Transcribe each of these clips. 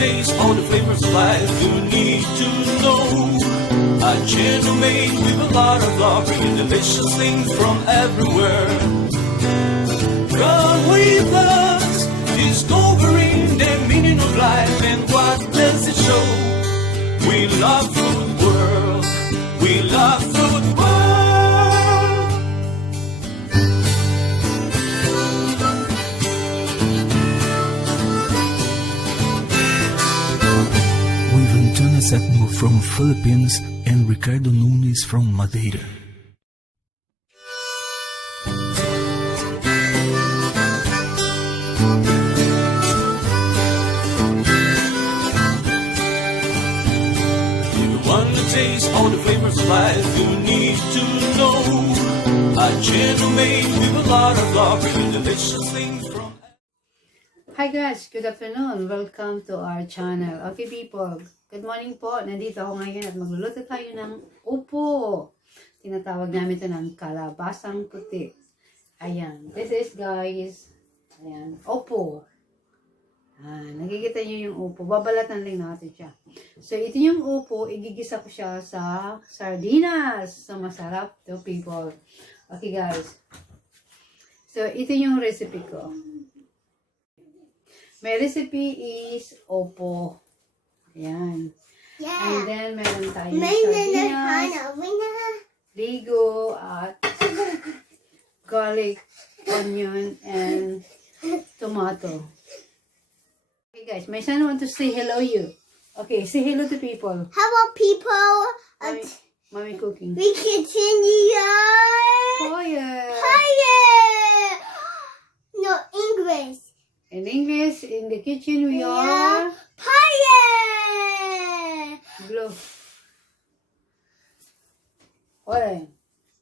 taste all the flavors of life you need to know. A channel made with a lot of love, bringing delicious things from everywhere. Come with us, discovering the meaning of life and what does it show. We love food world, we love food world. With Antonia Septimo from Philippines and Ricardo Nunes from Madeira. Taste all the flavors of life you need to know. A channel made with a lot of love, bringing delicious things from. Hi guys, good afternoon. Welcome to our channel. Okay people, good morning po. Nandito ako ngayon at magluluto tayo ng upo. Tinatawag namin ito ng kalabasang puti. Ayan, this is guys, ayan, upo. Nakikita nyo yung upo. Babalatan lang natin siya. So, ito yung upo. Igigisa ko siya sa sardinas. So, masarap to people. Okay, guys. So, ito yung recipe ko. My recipe is upo. Ayan. Yeah. And then, meron tayong sardinas, ligo, at garlic, onion, and tomato. Okay guys, my son want to say hello you. Okay, say hello to people. Hello people. Mommy cooking. We continue. Fire. Fire. No, English. In English, in the kitchen we are. Fire. Blow. Alright.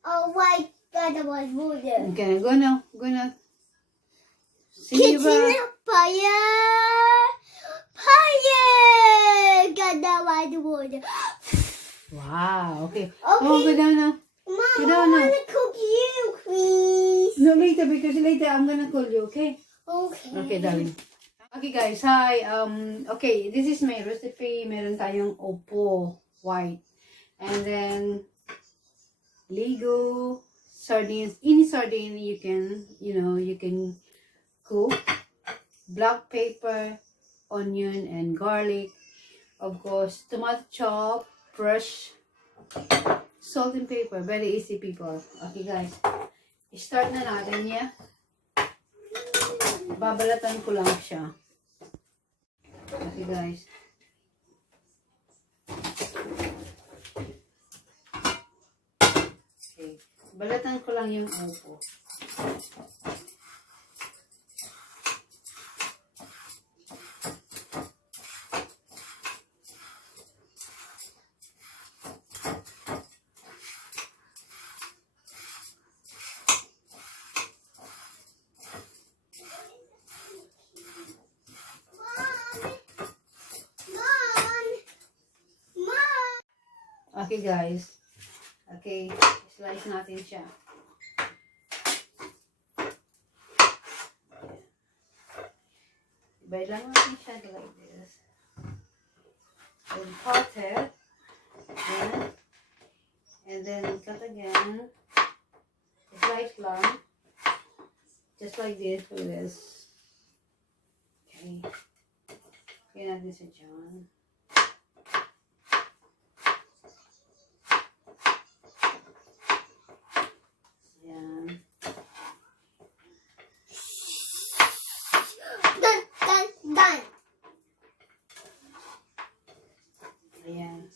Oh my God, I was water. Okay, go now. Go now. See you Kitchen back. fire. Fire. God, I was water. Wow, okay. Okay. Oh, go down now. Mom, Go I down now. want to cook you, please. No, later, because later I'm gonna call you, okay? Okay. Okay, darling. Okay, guys. Hi. Okay, this is my recipe. Meron tayong upo, white. And then, ligo, sardines. Any sardine you can, you can cook. Black pepper, onion, and garlic. Of course, tomato chop, fresh, salt and pepper. Very easy, people. Okay, guys. Start na natin, yeah? Babalatan ko lang siya. Okay, guys. Okay. Balatan ko lang yung upo. Okay guys. Okay, slice natin siya. Divide lang natin siya like this. And cut it. And then cut again. Slice lang. Just like this for this. Okay. Kaya natin sa dyan.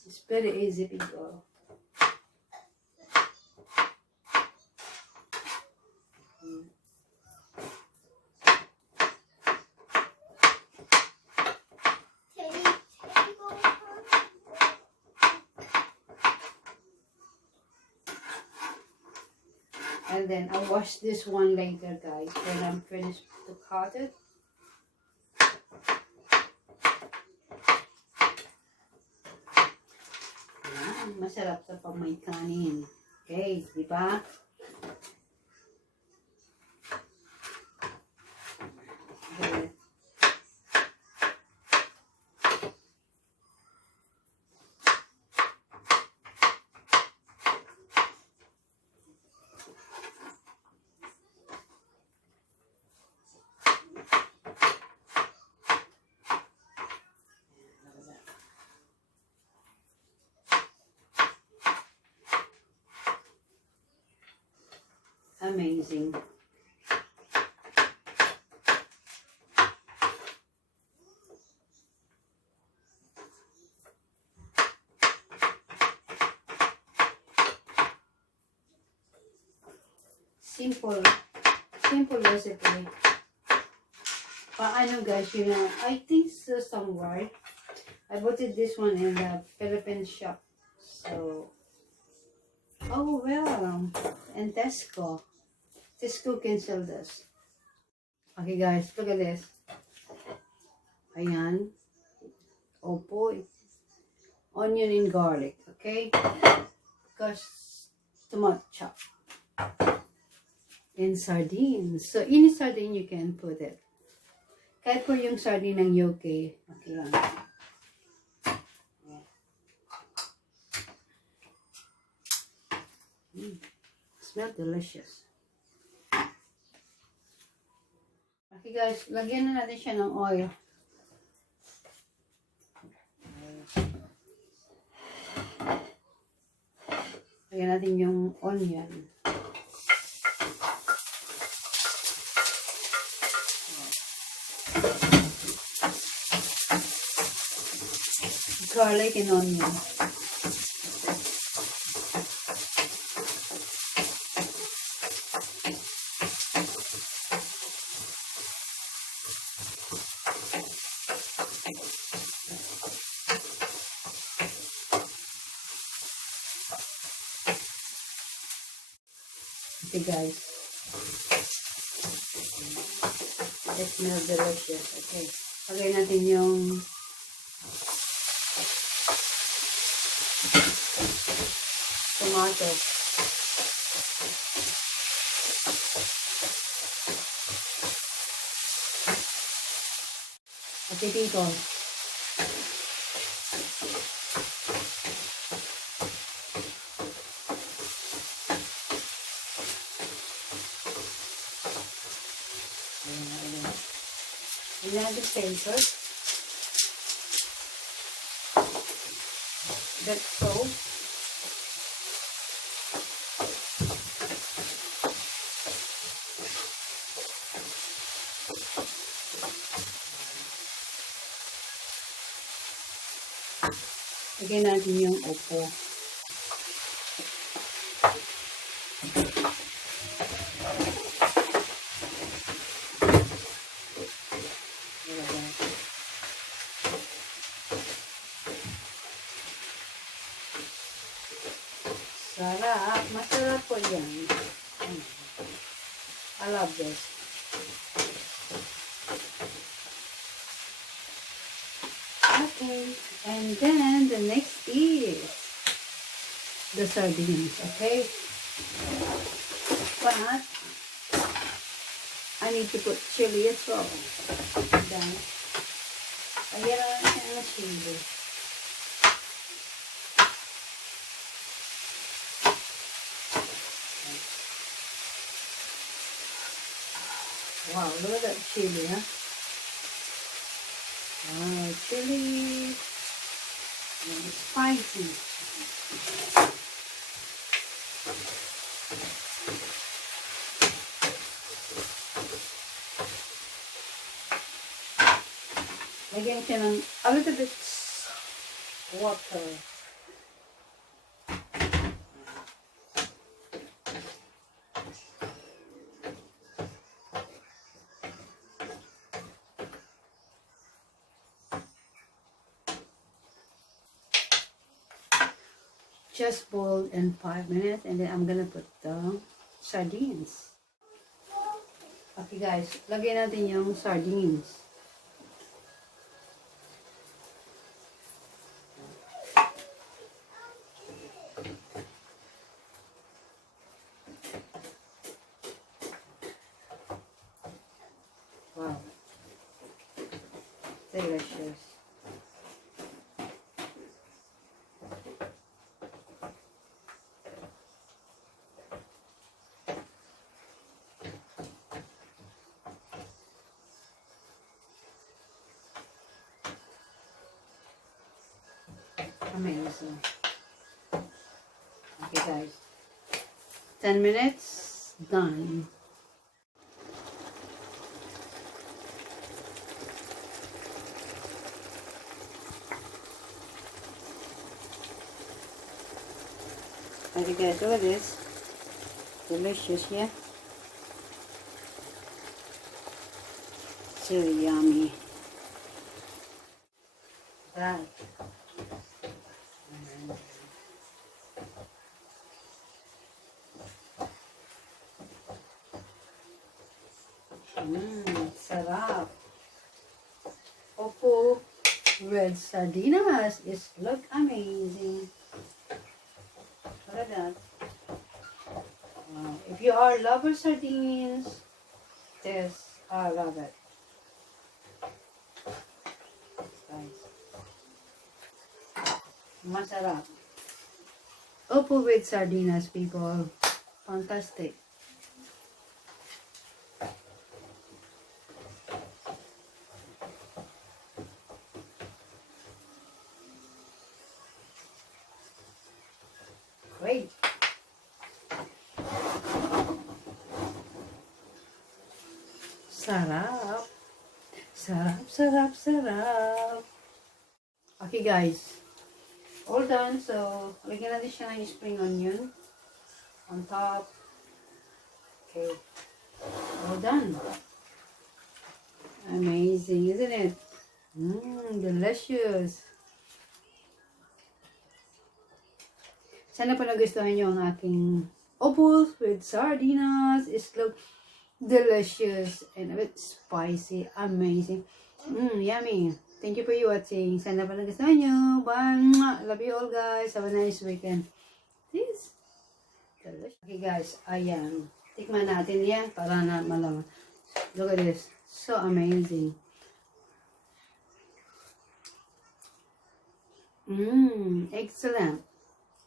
It's very easy, people. And then I'll wash this one later, guys, when I'm finished to cut it. Masarap sa pamay kanin. Okay, di ba? Okay. Amazing. Simple recipe. Paano guys, you know, I think so somewhere. I bought this one in the Philippine shop. So, oh well, and Tesco can sell this. Okay guys, look at this. Ayan. Upo. Onion and garlic, okay? Because tomato chop. And sardines. So, any sardine you can put it. Kahit po yung sardine ng yoke, okay lang. Smell delicious. Okay guys, lagyan na natin siya ng oil. Lagyan natin yung onion. Garlic and onion. Okay guys. It smells delicious. Okay. Lagay natin yung tomato. Okay people. Add the paper. That's soap. Lagyan natin yung upo. Sarap. Masarap po yan. I love this. Okay. And then the next is the sardines. Okay. But I need to put chili as well. Then, lagyan na lang siya ng chili. Wow, look at that chili, huh? Wow, chili. And it's spicy. Lagyan siya ng a little bit water. Just boiled in 5 minutes, and then I'm gonna put the sardines. Okay guys, lagyan natin yung sardines. Wow. Delicious. Amazing. Okay guys, 10 minutes, done. Okay guys, look at this. Delicious, yeah? So yummy. That. Sarap. Upo with sardinas is look amazing. Look at that. Wow. If you are lover sardines, this I love it. Guys. Masarap. Upo with sardinas, people. Fantastic. Great. Sarap. Sarap, sarap, sarap. Okay guys. All done. So, lagyan natin siya ng spring onion on top. Okay. All done. Amazing, isn't it? Delicious. Sana po nagustuhan nyo ang aking opals with sardinas. It's look delicious and a bit spicy. Amazing. Yummy. Thank you for watching. Sana po nagustuhan nyo. Bye. Love you all guys. Have a nice weekend. This delicious. Okay guys, ayan. Tikman natin yan para na malaman. Look at this. So amazing. Excellent.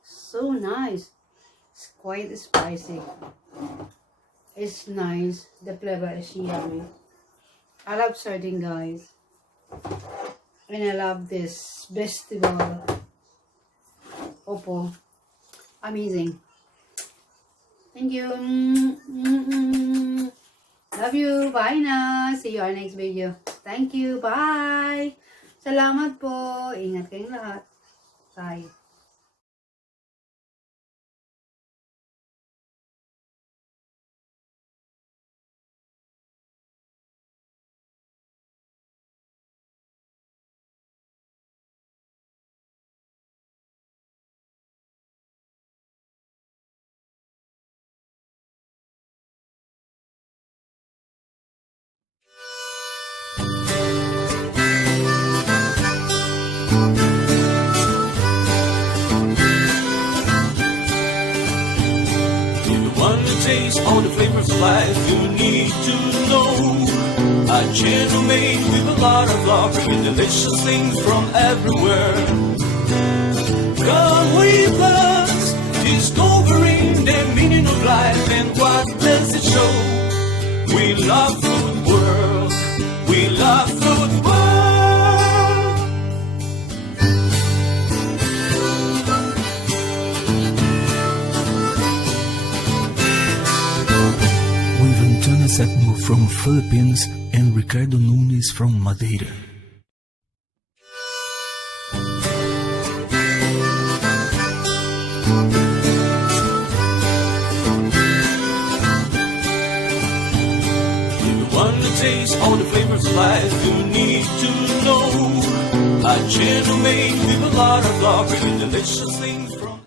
So nice. It's quite spicy. It's nice. The flavor is yummy. I love sardine, guys. And I love this vegetable. Upo. Amazing. Thank you. Love you. Bye na. See you on next video. Thank you. Bye. Salamat po. Ingat kayong lahat. Bye. Taste all the flavors of life you need to know. A channel made with a lot of love, bringing delicious things from everywhere. Come with us, discovering the meaning of life and what does it show. We love food world, we love food world. Antonia Septimo from Philippines and Ricardo Nunes from Madeira. If you want to taste all the flavors of life, you need to know. A channel made with a lot of love, bringing delicious things from